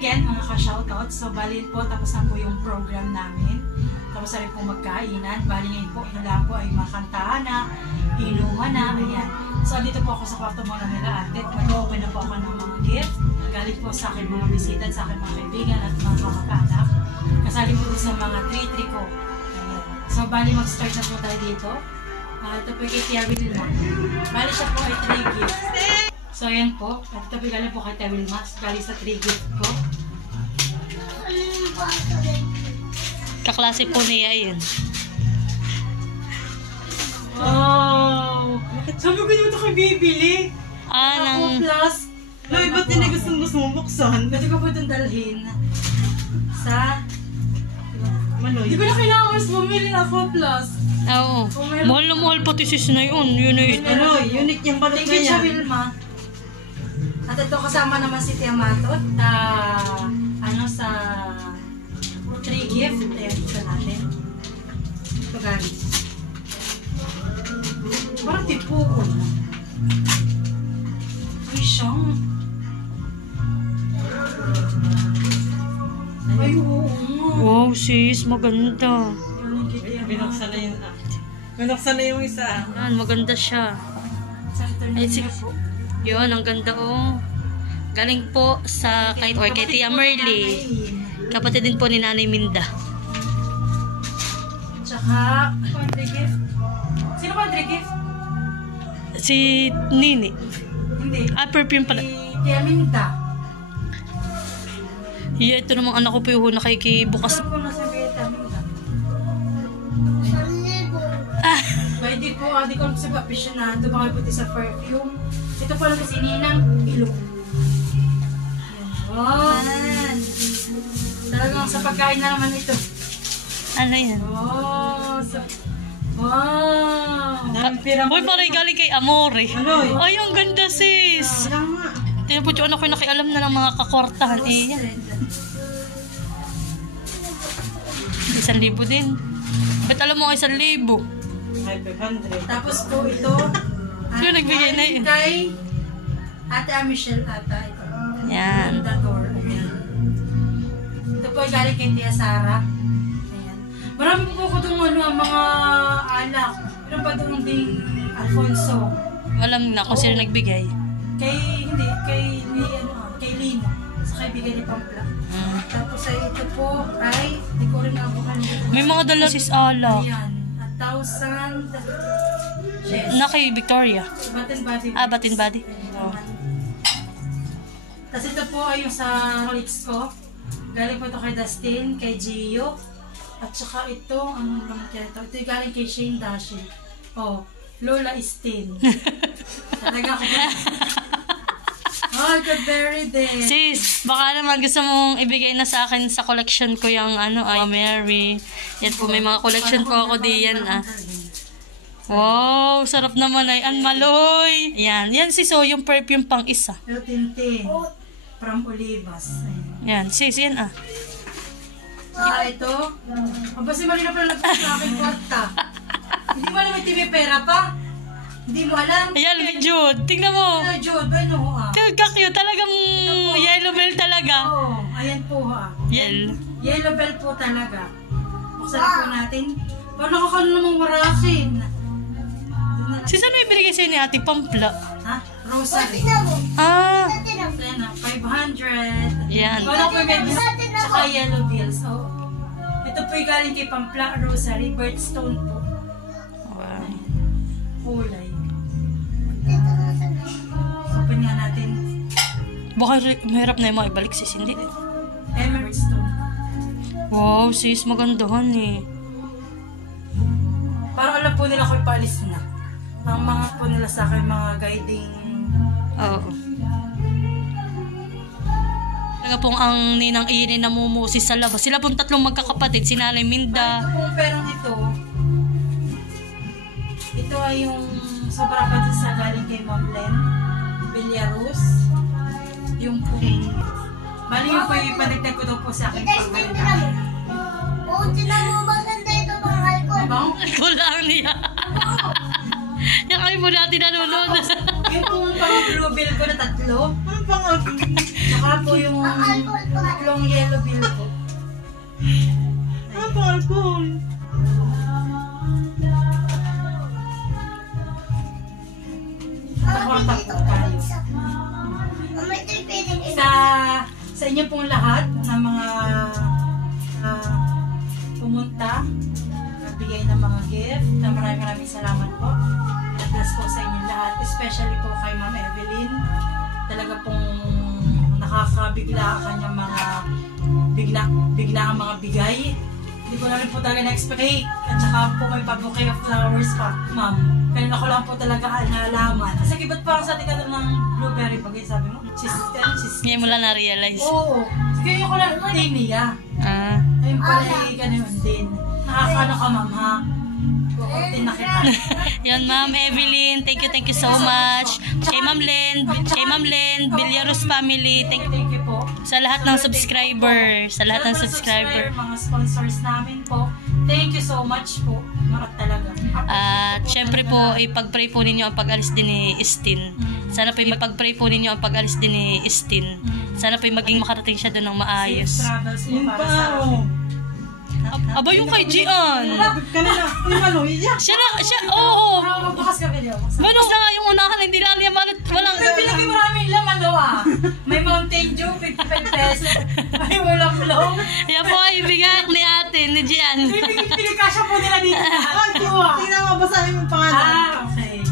again, mga ka-shoutout. So, bali po, tapos na po yung program namin. Tapos na rin po magkainan. Bali ngayon po, hila po ay makantahan na, inuman na, ayan. So, dito po ako sa kwarto muna nila ate. Mag-open na po ako ng mga gift. Galing po sa akin mga bisita, sa akin mga kaibigan at mga kamag-anak. Kasali po sa mga tri-tri ko. Ayan. So, bali mag-start na po tayo dito. Ito po kay Tia Wilma. Bali siya po ay 3 gifts. So, ayan po. At ito po galing po kay Tia Wilma. Galing sa 3 gift ko. Kaklase po niya yun. Oh! Sabi ko dito kayo bibili. Nang... Plus. Loy, ba't hindi gusto mo buksan? Pwede ko po itong dalhin sa... Maloy. Di ba na kailangan mas bumili na ako plus? Oo. Mahal na mahal pati sis na yun. Yun na yun. Maloy, unique yung balot na Thank you, Tia yan. Wilma. At ito kasama naman si Tia Matot na sa 3 gift. Ayan, ito natin. Ito galing. Parang tipukon. Uy, siyang. Ay, oo nga. Wow sis, maganda. Binuksan na yun Binuksan na yung isa Yan, maganda siya. Ay, sige po. Yun, ang ganda oh. Galing po sa kay Tia Merly. Kapatid din po ni Nanay Minda. Tsaka, country gift. Sino country gift? Si Nini. Hindi. Perfume pala. Si Tia Minta. Yeah, ito namang anak ko po yung nakikibukas. Ano ko nasabi Tia Minta? Pwede po, di ko sa aficionado. Baka puti sa perfume. Ito pala kasi Ninang Ilong. Wow! Talagang sa pagkain na naman ito. Ano yan? Wow! Wow! Uy, parang galing kay Amore. Maloy. Ay, ang ganda sis. Wala nga. Tingnan po yung anak ko yung nakialam na ng mga kakwartahan. Eh, yan. 1,000 din. Ba't alam mo 1,000? Ay, 500. Tapos po ito. Sino nagbigay na yun? Kay Ate Michelle ata ito. Yan. Dador. Ayan. Ito po ay galing kay Tia Sara. Ayan. Marami po ako itong mga alak. Meron pa doon ding Alfonso. Alam na kung sino nagbigay. Kay Lino. Sa kaibigan ni Pampla. Tapos ay ito po ay, di ko rin ako kanina. May mga dala sis ala. Ayan. 1,000. Yes. Na kay Victoria. Batin body. Batin body. Oh. Tapos ito po ay yung sa colleagues ko. Galing po ito kay Dustin, kay Gio. At saka ito, ano naman kaya ito? Ito yung galing kay Shane Dashi. Oh, Lola Estin. Talaga ako ba? Oh, good din. Sis, baka naman gusto mong ibigay na sa akin sa collection ko yung Mary. Yan po, may mga collection po ako diyan Wow, sarap naman ay Maloy. Yan sis, so yung perfume pang isa. Pero tintin. From Olivas. Yan, sis, yan Ito. Aba si Marina pala nagpunta sa akin kwarta. Hindi mo alam may TV pera pa? Hindi mo alam? Ayan, may Jude. Tingnan mo. Ano, Jude? Ano Cute. Talagang yellow bell talaga. Oo, ayan po Yellow bell po talaga. Buksan po natin. Paano nakakano namang warasin? Sis, ano yung binigay sa'yo ni Ate Pampla? Ha? Rosary. Ayan na, 500. Yan. Paano po may tsaka yellow bills. Oo. Ito po yung galing kay Pampla Rosary. Birthstone po. Wow. Kulay. Open nga natin. Baka mahirap na yung mga ibalik sis, hindi? Emerald stone. Wow, sis, magandahan Parang alam po nila ko ipaalis na. Ang mga po nila sa akin, mga guiding. Oo. Talaga pong ang ninang Irin namumusi sa labas. Sila pong 3 magkakapatid, si Nanay Minda. Ito pong perang ito ay yung sobrang pati sa galing kay Ma'am Len Villaruz. Yung po. Bali yung po yung ipanagtag ko daw po sa akin. Oo, tinan mo maganda ito pang alcohol. Bang? Kulang niya. Yan kami po natin nanonood. Yung po pang blue bill ko na 3. Ano pang Saka po yung Alcohol pang bagong yellow bill po. Ano pang alcohol? Nakwarta po tayo. Mama, ito yung pwedeng Sa inyo pong lahat ng mga pumunta, nagbigay ng mga gift, na maraming salamat po. God bless po sa inyo lahat, especially po kay Ma'am Evelyn. Talaga pong nakakabigla ang kanyang mga bigla ang mga bigay. Hindi ko na rin po talaga na-expect. At saka po may pa-bouquet of flowers pa, ma'am. Kaya ako lang po talaga naalaman. Kasi kibat parang sa atin ng blueberry pag sabi mo. Cheese. Ngayon mo lang na-realize. Oo. Kaya ko lang din niya. Ayun pala ganun din. Nakakano ka, ma'am, ha? Kukuntin na kita. Yan, Ma'am Evelyn, thank you so much. Kay Ma'am Len, Villaros family, thank you po. sa lahat ng subscriber, Mga sponsors namin po. Thank you so much po. Marat talaga. At syempre po, ipag-pray po ninyo ang pag-alis din ni Estin. Sana po ipag-pray po ninyo ang pag-alis din ni Estin. Sana po maging makarating siya doon ng maayos. Safe travels po Yun para pa, sa oh. Aba yung kay Gian. Kanina, yung ano, iya. Oo. Magbukas ka video. Manos na nga yung unahan, hindi na niya walang... Pinagay maraming laman daw May Mountain Dew, 55 pesos. May walang flow. Yan po ay bigak ni ate, ni Gian. Pinikasya po nila dito. Tingnan mo, basahin mo yung pangalan. Okay.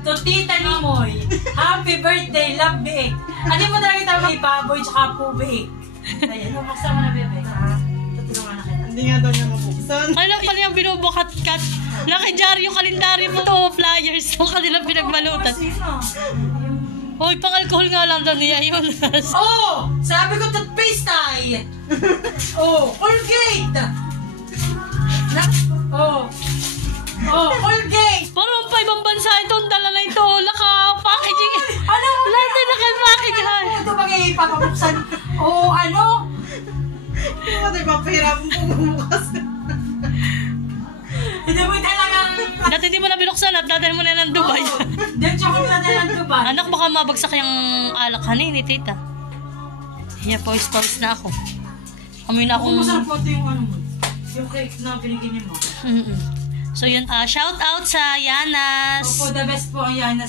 To Tita Nimoy, happy birthday, love Biik. Ano mo talaga tawag kay baboy tsaka po Biik? Ayan, buksan mo na bebe. Tutulungan na kita. Hindi nga daw niya mabuksan. Ano pala yung binubukat-kat? Nakadyaryo, kalendaryo mo to, flyers mo kanilang pinagbalutan. Hoy, pang-alcohol nga lang daw niya yun. Oh! Sabi ko toothpaste ay! Oh, Colgate! Colgate! Parang pa ibang bansa itong dala na ito. Naka-packaging. Ano? Lahat ay naka-packaging. Ito ba kayo ipapabuksan? Oh, ano? Hindi mo tayo papahirapin po bumukas. Hindi mo talaga... Dati di mo na binuksan at dadal mo na ng Dubai. Dahil chocolate na tayo ng Dubai. Anak, baka mabagsak yung alak ni tita. Hiya, pawis-pawis na ako. Amoy na Kung akong... masarap po ito yung ano mo. Yung cake na binigyan mo. So yun, shout out sa Yanas. Opo, the best po ang Yanas.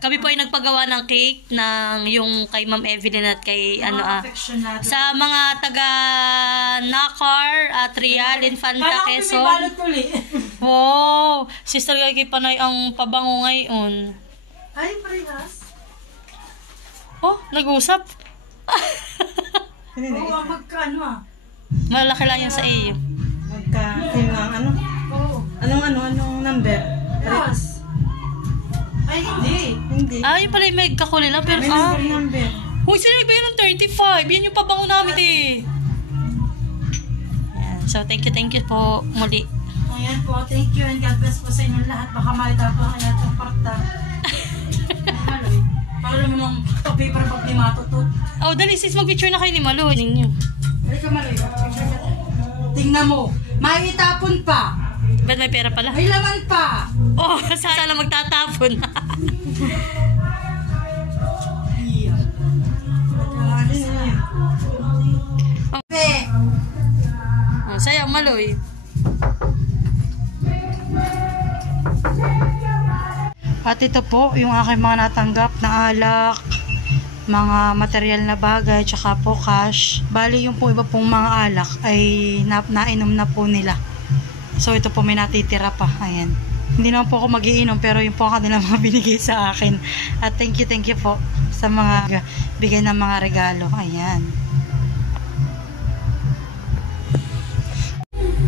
Kami po ay nagpagawa ng cake ng yung kay Ma'am Evelyn at kay Affectionado. sa mga taga Nakar at Real Infanta Quezon. Balot uli. Wow! Sister Gagi Panay ang pabango ngayon. Ay, parehas. Oh, nag-usap. Oo, magkano Malaki lang yan sa iyo. Magka-team ng ano? Oo. Anong number? Parehas. Ay, hindi. Hindi. Yung pala yung may kakuli lang. Pero, May number. Uy, sila nagbayad ng 35. Yan yung pabango namin eh. Yan. So, thank you po muli. Ayan po, thank you and God bless po sa inyo lahat. Baka malita po ang inyong parta. Maloy. Para mo nung paper pag di matutot. Oh, dali sis, mag-picture na kayo ni Malo. Ninyo. Halika Maloy. Tingnan mo. May itapon pa. Ba't may pera pala? May laman pa. Oh, sana magtatapon. Iya. Oh, sayang Maloy. At ito po yung aking mga natanggap na alak, mga material na bagay, tsaka po cash. Bali yung po iba pong mga alak ay nainom na po nila. So ito po may natitira pa. Ayan. Hindi naman po ako magiinom pero yung po ang kanilang mga binigay sa akin. At thank you po sa mga bigay ng mga regalo. Ayan.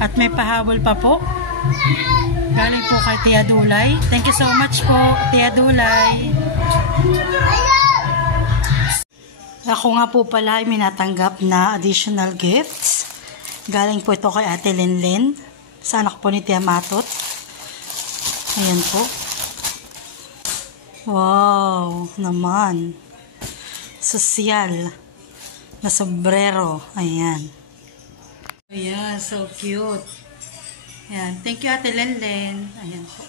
At may pahabol pa po. Galing po kay Tia Dulay. Thank you so much po, Tia Dulay. Ako nga po pala ay minatanggap na additional gifts. Galing po ito kay Ate Linlin. Sa anak po ni Tia Matot. Ayan po. Wow, naman. Sosyal na sombrero. Ayan. Ayan, so cute. Ayan. Thank you, Ate Lenlen. Ayan po.